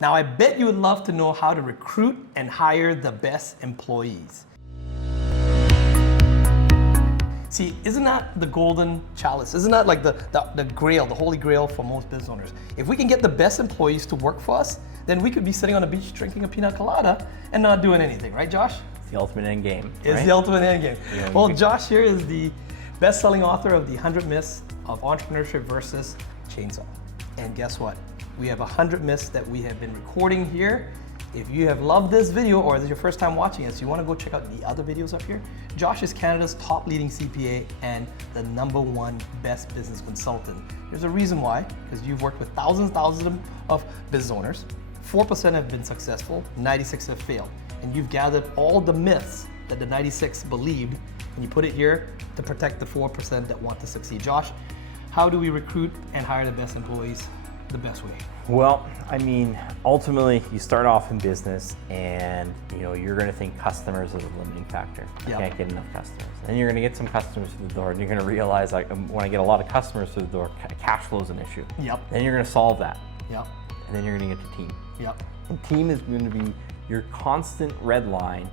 Now, I bet you would love to know how to recruit and hire the best employees. See, isn't that the golden chalice? Isn't that like the grail, the holy grail for most business owners? If we can get the best employees to work for us, then we could be sitting on the beach drinking a pina colada and not doing anything, right, Josh? It's the ultimate end game. It's right? the ultimate end game. Yeah, well, Josh here is the best-selling author of The 100 Myths of Entrepreneurship versus Chainsaw. And guess what? We have 100 myths that we have been recording here. If you have loved this video or this is your first time watching it, so you want to go check out the other videos up here, Josh is Canada's top leading CPA and the #1 best business consultant. There's a reason why, because you've worked with thousands of business owners. 4% have been successful, 96 have failed. And you've gathered all the myths that the 96 believed, and you put it here to protect the 4% that want to succeed. Josh, how do we recruit and hire the best employees the best way? Well, I mean, ultimately, you start off in business and you're going to think customers are the limiting factor. Yep. I can't get enough customers. Then you're going to get some customers through the door and you're going to realize, like, when I get a lot of customers through the door, cash flow is an issue. Yep. Then you're going to solve that. Yep. And then you're going to get to team. Yep. And team is going to be your constant red line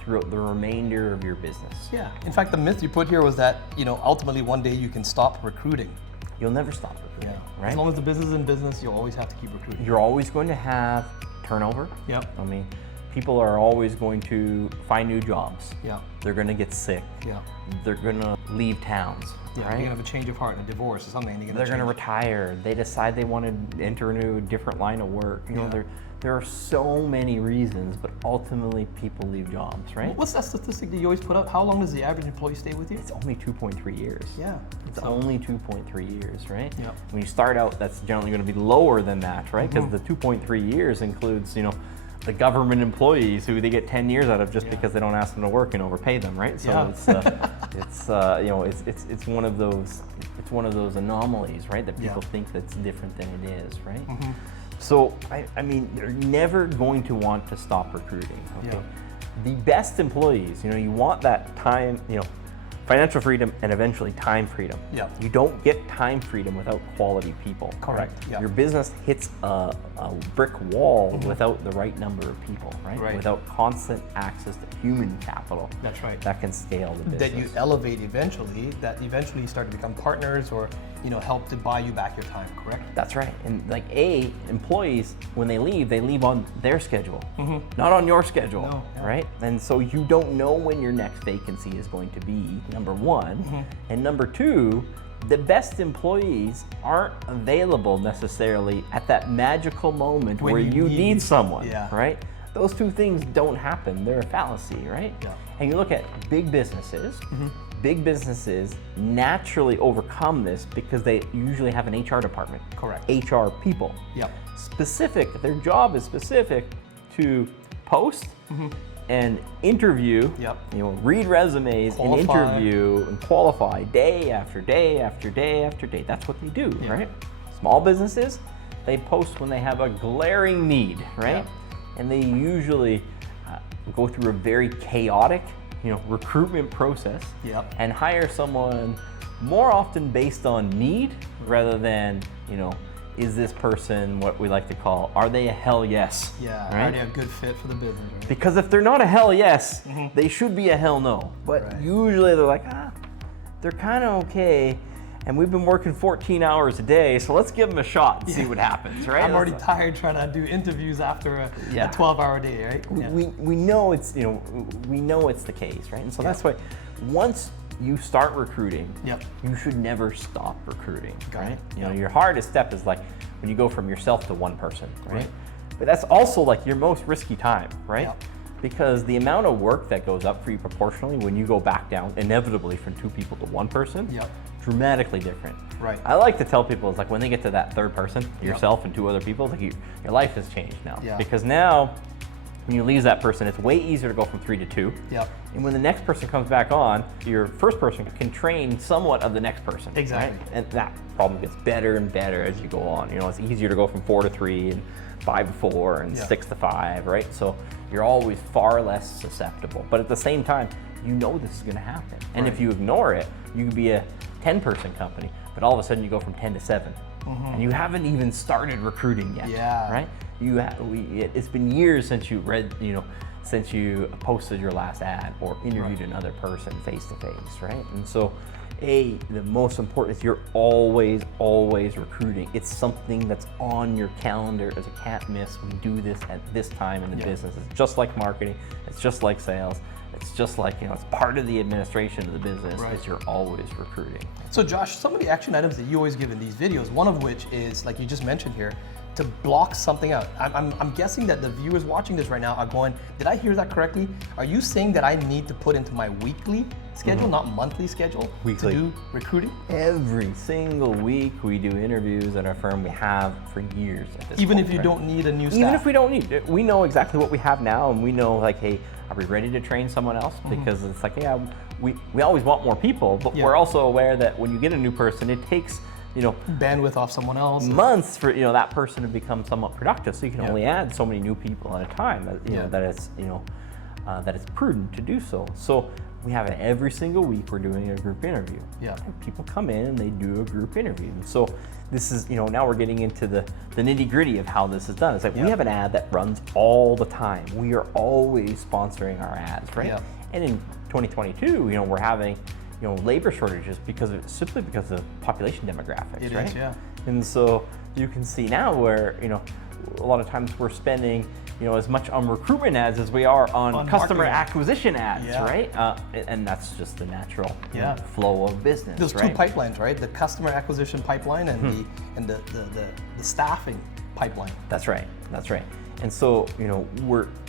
throughout the remainder of your business. Yeah. In fact, the myth you put here was that, ultimately one day you can stop recruiting. You'll never stop recruiting, right? As long as the business is in business, you'll always have to keep recruiting. You're always going to have turnover. Yep. I mean, people are always going to find new jobs. Yeah. They're going to get sick. Yeah. They're going to leave towns. Yeah. Right? They're gonna have a change of heart, a divorce or something. They're going to retire. They decide they want to enter a different line of work. There are so many reasons, but ultimately people leave jobs, right? What's that statistic that you always put up? How long does the average employee stay with you? It's only 2.3 years. Yeah. It's only 2.3 years, right? Yep. When you start out, that's generally going to be lower than that, right? Because the 2.3 years includes, the government employees who they get 10 years out of just because they don't ask them to work and overpay them, right? So it's one of those anomalies, right? That people think that's different than it is, right? So I mean, they're never going to want to stop recruiting. Okay, the best employees, you want that time, financial freedom and eventually time freedom. Yeah. You don't get time freedom without quality people. Correct. Right? Yeah. Your business hits a brick wall without the right number of people, right? Right. Without constant access to human capital. That's right. That can scale the business. That you elevate eventually, that eventually you start to become partners or help to buy you back your time, correct? That's right. And employees, when they leave on their schedule, not on your schedule, No, yeah. right? And so you don't know when your next vacancy is going to be, number one. And number two, the best employees aren't available necessarily at that magical moment When where you you need someone, Yeah. right? Those two things don't happen. They're a fallacy, right? Yeah. And you look at big businesses, big businesses naturally overcome this because they usually have an HR department. Correct. HR people. Yep. Their job is specific to post and interview, Yep. read resumes Qualify. and interview and qualify day after day after day after day. That's what they do, Yeah. right? Small businesses, they post when they have a glaring need, right? Yeah. And they usually go through a very chaotic, recruitment process Yep. and hire someone more often based on need rather than, is this person what we like to call, are they a hell yes? Yeah. Right? Are they a good fit for the business? Right? Because if they're not a hell yes, they should be a hell no. But Right. usually they're like, they're kind of okay, and we've been working 14 hours a day, so let's give them a shot and see what happens, right? I'm already tired trying to do interviews after a Yeah. 12-hour day, right? Yeah. We know it's we know it's the case, right? And so that's why once you start recruiting, Yep. you should never stop recruiting, Got right? it. You know, Yep. your hardest step is like when you go from yourself to one person, right? Right. But that's also like your most risky time, right? Yep. Because the amount of work that goes up for you proportionally when you go back down inevitably from 2 people to 1 person, Yep. dramatically different. Right. I like to tell people it's like when they get to that third person, yourself and 2 other people, it's like your life has changed now. Yeah. Because now when you lose that person, it's way easier to go from 3 to 2. Yep. And when the next person comes back on, your first person can train somewhat of the next person. Exactly. Right? And that problem gets better and better as you go on. It's easier to go from 4 to 3 and 5 to 4 and 6 to 5, right? So you're always far less susceptible. But at the same time, this is going to happen. And if you ignore it, you could be a 10-person company, but all of a sudden you go from 10 to 7. And you haven't even started recruiting yet, Yeah. right? it's been years since you read, since you posted your last ad or interviewed another person face to face, right? And so, the most important is you're always recruiting. It's something that's on your calendar as a can't miss. We do this at this time in the business. It's just like marketing. It's just like sales. It's just like, it's part of the administration of the business is you're always recruiting. So Josh, some of the action items that you always give in these videos, one of which is, like you just mentioned here, to block something out. I'm guessing that the viewers watching this right now are going, did I hear that correctly? Are you saying that I need to put into my weekly schedule, not monthly schedule, weekly, to do recruiting? Every single week we do interviews at our firm. We have for years at this Even point, if you don't need a new staff? Even if we don't need it. We know exactly what we have now, and we know, like, hey, are we ready to train someone else? Because it's like, we always want more people, but we're also aware that when you get a new person, it takes bandwidth off someone else, months for that person to become somewhat productive. So you can only add so many new people at a time. That it's prudent to do so. So we have it every single week. We're doing a group interview. And people come in and they do a group interview. And so this is now we're getting into the nitty gritty of how this is done. It's like we have an ad that runs all the time. We are always sponsoring our ads, right? And in 2022, we're having labor shortages simply because of population demographics, It right? is, yeah. And so you can see now where, a lot of times we're spending, as much on recruitment ads as we are on customer acquisition ads, right? And that's just the natural flow of business. There's two pipelines, right? The customer acquisition pipeline and the staffing pipeline. That's right. And so,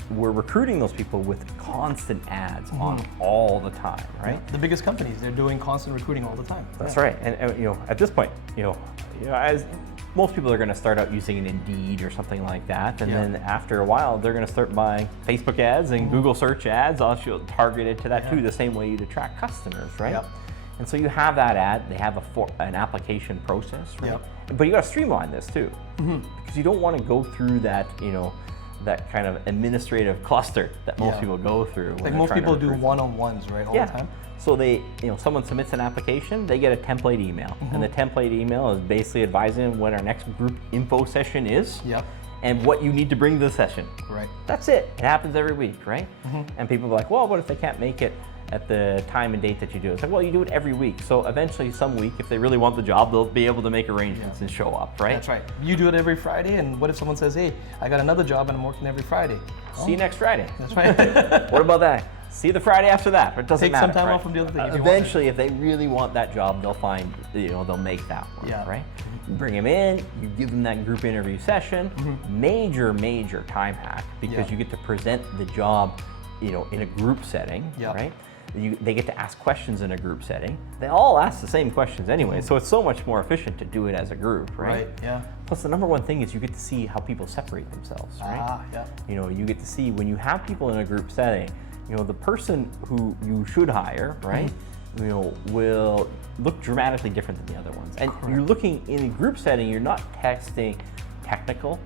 we're recruiting those people with constant ads on all the time, right? The biggest companies, they're doing constant recruiting all the time. That's right. And at this point, as most people are going to start out using an Indeed or something like that, and then after a while, they're going to start buying Facebook ads and Google search ads, also targeted to that too, the same way you'd attract customers, right? And so you have that ad, they have an application process, right? But you got to streamline this too, because you don't want to go through that, that kind of administrative cluster that most people go through. Like most people do one-on-ones, right, all the time? So they, someone submits an application, they get a template email, and the template email is basically advising them when our next group info session is, and what you need to bring to the session. Right. That's it. It happens every week, right? And people are like, well, what if they can't make it at the time and date that you do? It's like, well, you do it every week. So eventually, some week, if they really want the job, they'll be able to make arrangements and show up, right? That's right. You do it every Friday, and what if someone says, hey, I got another job and I'm working every Friday? See you next Friday. That's right. What about that? See you the Friday after that. It doesn't matter. Take some time off from the other thing. Eventually, if they really want that job, they'll find, they'll make that work, right? You bring them in, you give them that group interview session. Major time hack, because you get to present the job, in a group setting, right? They get to ask questions in a group setting. They all ask the same questions anyway, so it's so much more efficient to do it as a group, right? Plus, the number one thing is you get to see how people separate themselves, right? You get to see when you have people in a group setting, the person who you should hire, right, will look dramatically different than the other ones. And you're looking in a group setting, you're not testing technical,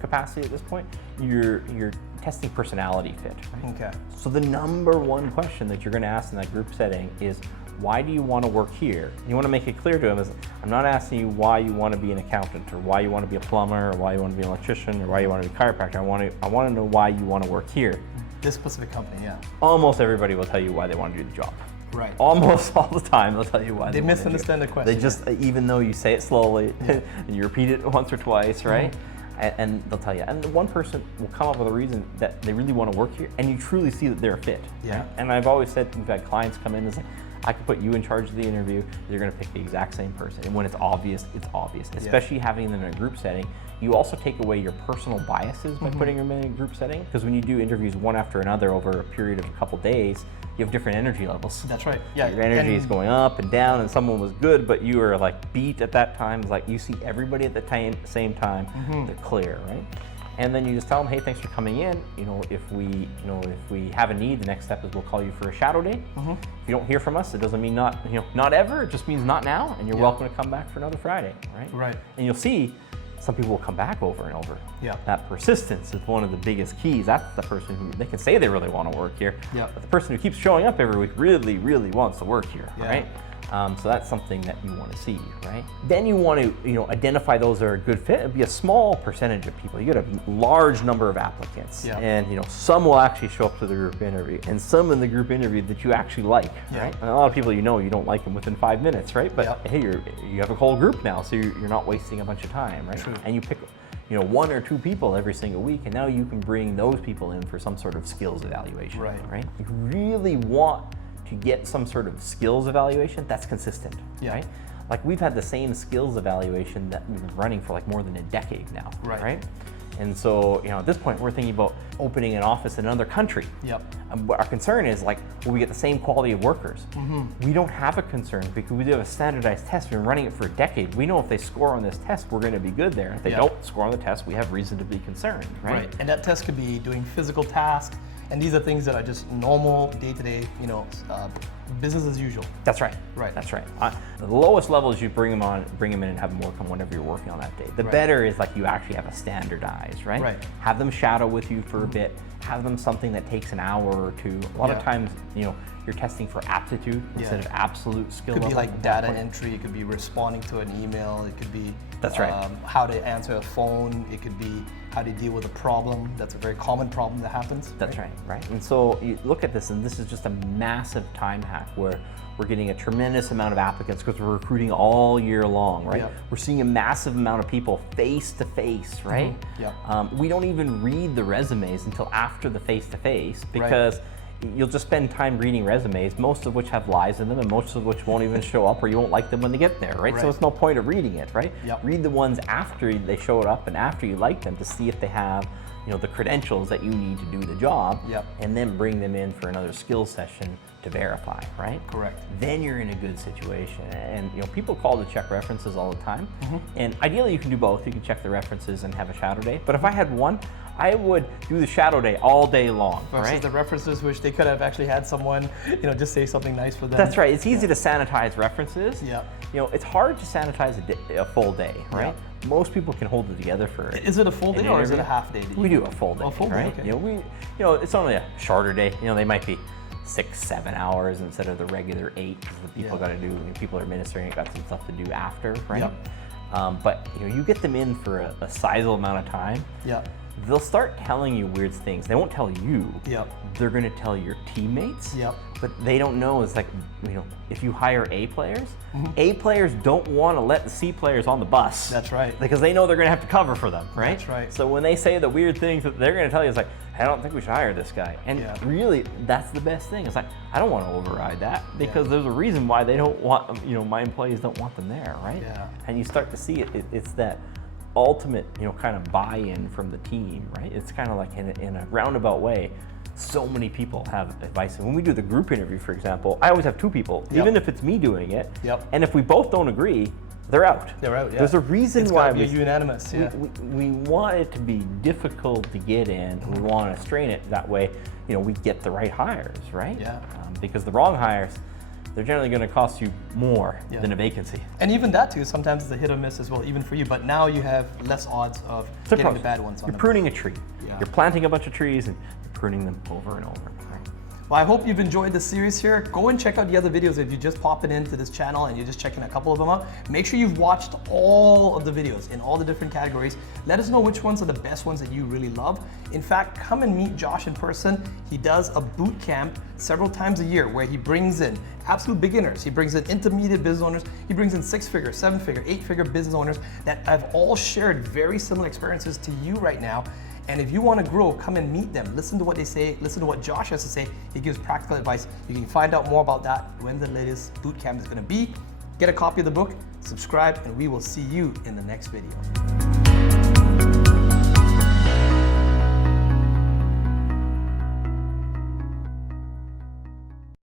capacity at this point. You're testing personality fit. Right? Okay. So the number one question that you're going to ask in that group setting is, why do you want to work here? You want to make it clear to them is, I'm not asking you why you want to be an accountant, or why you want to be a plumber, or why you want to be an electrician, or why you want to be a chiropractor. I want to know why you want to work here. This specific company, Almost everybody will tell you why they want to do the job. Right. Almost all the time they'll tell you why they misunderstand the question. They just, even though you say it slowly and you repeat it once or twice, right? And they'll tell you. And one person will come up with a reason that they really want to work here, and you truly see that they're a fit. Right? And I've always said, we've had clients come in and say, I could put you in charge of the interview, you're going to pick the exact same person. And when it's obvious, it's obvious. Especially having them in a group setting. You also take away your personal biases by putting them in a group setting, because when you do interviews one after another over a period of a couple days, you have different energy levels. That's right. Your energy is going up and down, and someone was good, but you were like beat at that time. It's like you see everybody at the same time, they're clear, right? And then you just tell them, hey, thanks for coming in. If we have a need, the next step is we'll call you for a shadow day. If you don't hear from us, it doesn't mean not ever. It just means not now, and you're welcome to come back for another Friday, right? Right. And you'll see, some people will come back over and over. Yeah. That persistence is one of the biggest keys. That's the person who, they can say they really want to work here, Yeah. but the person who keeps showing up every week really, really wants to work here, Yeah. right? So that's something that you want to see, right? Then you want to, identify those that are a good fit. It'd be a small percentage of people. You get a large number of applicants, Yeah. and some will actually show up to the group interview, and some in the group interview that you actually like, Yeah. right? And a lot of people, you don't like them within 5 minutes, right? But Yep. hey, you have a whole group now, so you're not wasting a bunch of time, right? True. And you pick, 1 or 2 people every single week, and now you can bring those people in for some sort of skills evaluation, Right. right? You really want to get some sort of skills evaluation that's consistent, Yeah. right? Like we've had the same skills evaluation that we've been running for like more than a decade now, Right. And so, at this point, we're thinking about opening an office in another country. Yep. But our concern is will we get the same quality of workers? Mm-hmm. We don't have a concern because we do have a standardized test. We've been running it for a decade. We know if they score on this test, we're going to be good there. If they Yeah. don't score on the test, we have reason to be concerned, right? And that test could be doing physical tasks, and these are things that are just normal day-to-day, business as usual. That's right. Right. That's right. The lowest level is you bring them in and have them work on whatever you're working on that day. The Right. better is like you actually have a standardized, right? Right. Have them shadow with you for a bit. Have them something that takes an hour or two. A lot of Yeah. times, you're testing for aptitude instead of absolute skill It could be level like at that data point. entry. It could be responding to an email. It could be That's right. How to answer a phone. It could be how to deal with a problem. That's a very common problem that happens. That's right. And so you look at this, and this is just a massive time hack where we're getting a tremendous amount of applicants because we're recruiting all year long, right? Yep. We're seeing a massive amount of people face to face, right? Yep. We don't even read the resumes until after the face to face because you'll just spend time reading resumes, most of which have lies in them and most of which won't even show up or you won't like them when they get there, right? So it's no point of reading it, right? Yep. Read the ones after they showed up and after you like them to see if they have the credentials that you need to do the job, Yep. and then bring them in for another skills session to verify, right? Correct. Then you're in a good situation. And people call to check references all the time. And ideally you can do both. You can check the references and have a shadow day. But if I had one, I would do the shadow day all day long, Versus right? the references, which they could have actually had someone, just say something nice for them. That's right. It's easy to sanitize references. Yeah. It's hard to sanitize a full day, right? Most people can hold it together for. Is it a full day an or is it a interview. half day? We do a full day, A full day, right? okay. It's only a shorter day. They might be 6-7 hours instead of the regular 8 because the people got to do. People are administering it, got some stuff to do after, right? Yep. But you get them in for a sizable amount of time. Yeah. They'll start telling you weird things. They won't tell you. Yep. They're going to tell your teammates. Yep. But they don't know. It's like, if you hire A players, A players don't want to let the C players on the bus. That's right. Because they know they're going to have to cover for them, right? That's right. So when they say the weird things that they're going to tell you, it's like, I don't think we should hire this guy. And really, that's the best thing. It's like, I don't want to override that because there's a reason why they don't want, my employees don't want them there, right? Yeah. And you start to see it's that ultimate, kind of buy-in from the team, right? It's kind of like in a roundabout way, so many people have advice. And when we do the group interview, for example, I always have 2 people, even if it's me doing it. Yep. And if we both don't agree, they're out. They're out, yeah. There's a reason It's why gotta be unanimous, yeah. we want it to be difficult to get in. We want to strain it that way, we get the right hires, right? Yeah. Because the wrong hires, they're generally going to cost you more than a vacancy. And even that too, sometimes it's a hit or miss as well, even for you. But now you have less odds of getting the bad ones on You're them. pruning a tree. Yeah. You're planting a bunch of trees and you're pruning them over and over. Right? Well, I hope you've enjoyed the series here. Go and check out the other videos if you're just popping into this channel and you're just checking a couple of them out. Make sure you've watched all of the videos in all the different categories. Let us know which ones are the best ones that you really love. In fact, come and meet Josh in person. He does a boot camp several times a year where he brings in absolute beginners. He brings in intermediate business owners. He brings in 6-figure, 7-figure, 8-figure business owners that have all shared very similar experiences to you right now. And if you want to grow, come and meet them. Listen to what they say. Listen to what Josh has to say. He gives practical advice. You can find out more about that when the latest boot camp is going to be. Get a copy of the book, subscribe, and we will see you in the next video.